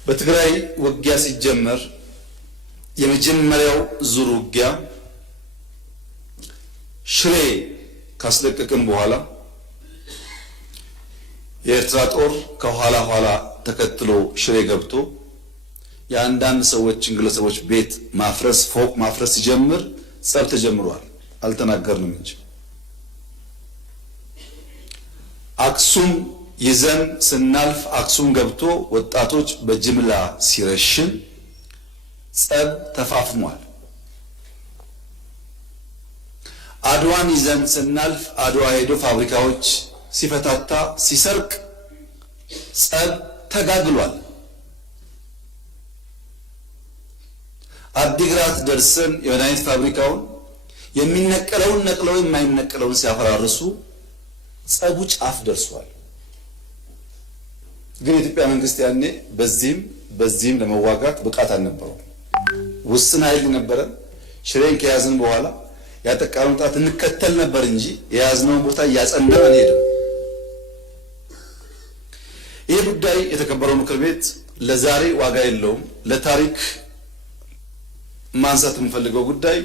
በትግራይ ውጊያ ሲጀመር የመጀመሪያው ዙር ውጊያ ሽሬ ካስለቀቅን በኋላ የኤርትራ ጦር ከኋላ ኋላ ተከትሎ ሽሬ ገብቶ የአንዳንድ ሰዎችን ግለሰቦች ቤት ማፍረስ ፎቅ ማፍረስ ሲጀምር ጸብ ተጀምሯል። አልተናገርንም እንጂ አክሱም ይዘን ስናልፍ አክሱም ገብቶ ወጣቶች በጅምላ ሲረሽን ጸብ ተፋፍሟል። አድዋን ይዘን ስናልፍ አድዋ ሄዶ ፋብሪካዎች ሲፈታታ ሲሰርቅ ጸብ ተጋግሏል። አዲግራት ደርሰን የመድኃኒት ፋብሪካውን የሚነቀለውን ነቅለው የማይነቀለውን ሲያፈራርሱ ጸቡ ጫፍ ደርሷል። ግን የኢትዮጵያ መንግስት ያኔ በዚህም ለመዋጋት ብቃት አልነበረው። ውስን ኃይል ነበረ። ሽሬን ከያዝን በኋላ ያጠቃውን ጣት እንከተል ነበር እንጂ የያዝነውን ቦታ እያጸናን አንሄድም። ይህ ጉዳይ የተከበረው ምክር ቤት ለዛሬ ዋጋ የለውም። ለታሪክ ማንሳት የምፈልገው ጉዳይ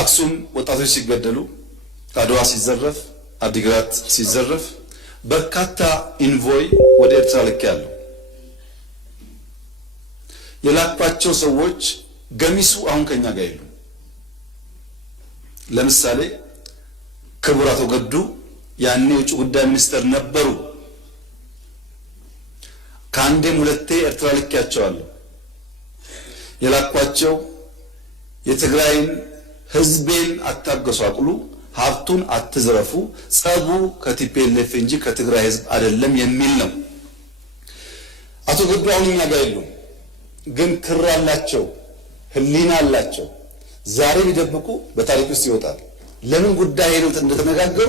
አክሱም ወጣቶች ሲገደሉ፣ አድዋ ሲዘረፍ፣ አዲግራት ሲዘረፍ በርካታ ኢንቮይ ወደ ኤርትራ ልክ ያለው የላኳቸው ሰዎች ገሚሱ አሁን ከኛ ጋር የሉ። ለምሳሌ ክቡር አቶ ገዱ ያኔ የውጭ ጉዳይ ሚኒስትር ነበሩ። ከአንዴም ሁለቴ ኤርትራ ልኬያቸዋለሁ። የላኳቸው የትግራይን ህዝቤን አታገሷቅሉ፣ ሀብቱን አትዝረፉ፣ ጸቡ ከቲፒኤልኤፍ እንጂ ከትግራይ ህዝብ አይደለም የሚል ነው። አቶ ገዱ አሁን እኛ ጋር የሉም፣ ግን ክር አላቸው፣ ህሊና አላቸው። ዛሬ ቢደብቁ በታሪክ ውስጥ ይወጣል። ለምን ጉዳይ ሄደው እንደተነጋገሩ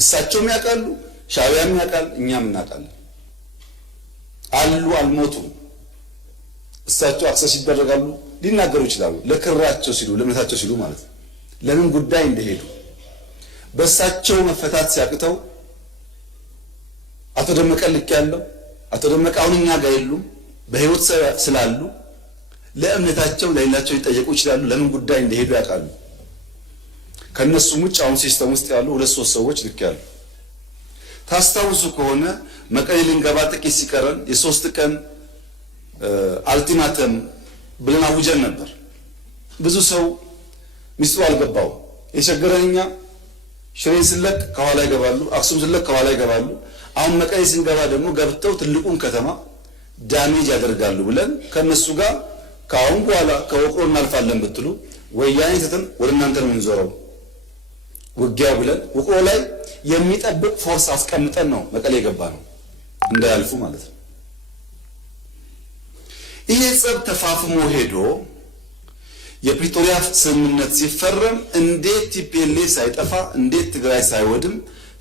እሳቸውም ያውቃሉ፣ ሻዕቢያም ያውቃል፣ እኛም እናውቃለን። አሉ አልሞቱም። እሳቸው አክሰስ ይደረጋሉ፣ ሊናገሩ ይችላሉ። ለክራቸው ሲሉ ለእምነታቸው ሲሉ ማለት ነው። ለምን ጉዳይ እንደሄዱ በእሳቸው መፈታት ሲያቅተው አቶ ደመቀ ልክ ያለው አቶ ደመቀ አሁን እኛ ጋር የሉም፣ በህይወት ስላሉ ለእምነታቸው ለሌላቸው ሊጠየቁ ይችላሉ። ለምን ጉዳይ እንደሄዱ ያውቃሉ። ከነሱም ውጭ አሁን ሲስተም ውስጥ ያሉ 2-3 ሰዎች ልክ ያሉ። ታስታውሱ ከሆነ መቀሌ ልንገባ ጥቂት ሲቀረን የ3 ቀን አልቲማተም ብለን አውጀን ነበር። ብዙ ሰው ሚስጥሩ አልገባው። የቸገረኛ ሽሬ ስለቅ ከኋላ ይገባሉ፣ አክሱም ስለቅ ከኋላ ይገባሉ። አሁን መቀሌ ስንገባ ደግሞ ገብተው ትልቁን ከተማ ዳሜጅ ያደርጋሉ ብለን ከነሱ ጋር ከአሁን በኋላ ከወቅሮ እናልፋለን ብትሉ ወያኔ ትተን ወደ እናንተ ነው የምንዞረው ውጊያው ብለን ወቅሮ ላይ የሚጠብቅ ፎርስ አስቀምጠን ነው መቀሌ የገባ ነው፣ እንዳያልፉ ማለት ነው። ይሄ ጸብ ተፋፍሞ ሄዶ የፕሪቶሪያ ስምምነት ሲፈረም እንዴት ቲፒኤልኤፍ ሳይጠፋ እንዴት ትግራይ ሳይወድም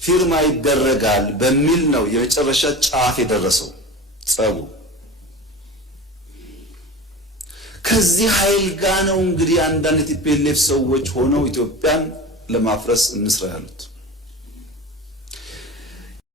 ፊርማ ይደረጋል በሚል ነው የመጨረሻ ጫፍ የደረሰው ጸቡ። ከዚህ ኃይል ጋር ነው እንግዲህ አንዳንድ ቲፒኤልኤፍ ሰዎች ሆነው ኢትዮጵያን ለማፍረስ እንስራ ያሉት።